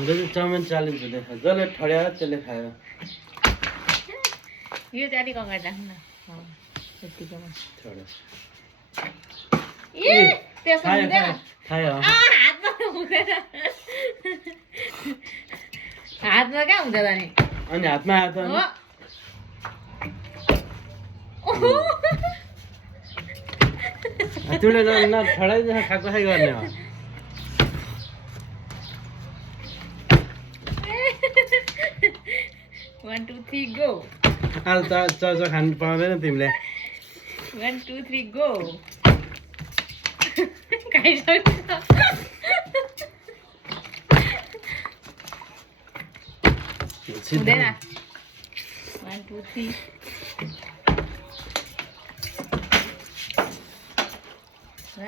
हाम्रो चाहिँ chowmein challenge हुँदैछ जसले ठड्यायो त्यसले खायो यो चाहिँ अलिक अगाडि राख्नु न यतिकोमा छोड्यो ए त्यसो हुँदैन खायो हातमा हुँदैन हातमा कहाँ हुन्छ त नि अनि हातमा आयो त तिमीले न ठडाइ खाएको खाइ गर्ने हो 1 2 3 गो आज त चर्चा खानु पाउँदैन तिमीले 1 2 3 गो खाइसक्छ हुँदैन 1 2 3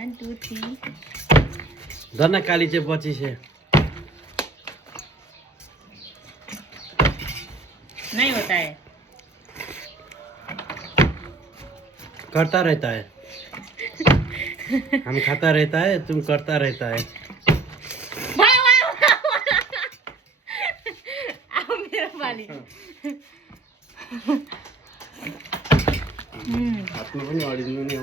1 2 3 धरना काली चाहिँ बची छे नहीं होता है करता रहता है हम खाता रहता है तुम करता रहता है आओ मेरा वाली हातमा पनि अडिनु नि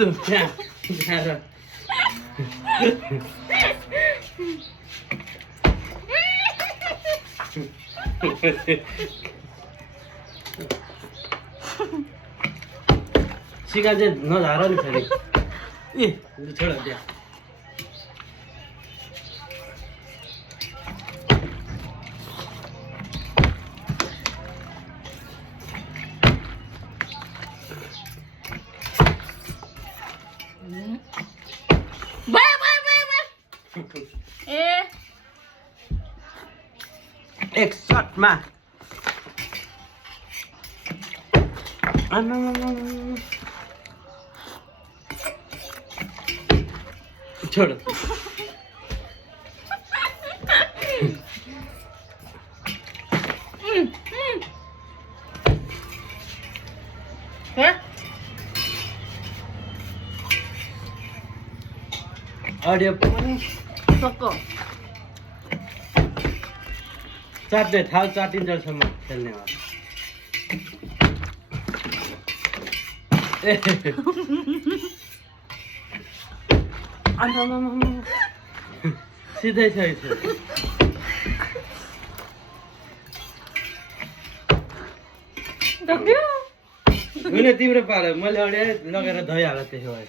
क्या खाएको सिका चाहिँ नझार नि फेरि ए छोड त्यहाँ एक शटमा छोड अडियो पनि सक्को चाट्ने थाल चाटिन्जेलसम्म खेल्ने हो सिधै छ होइन तिम्रो पालो मैले अडियो लगेर धोइहाल त्यसो भए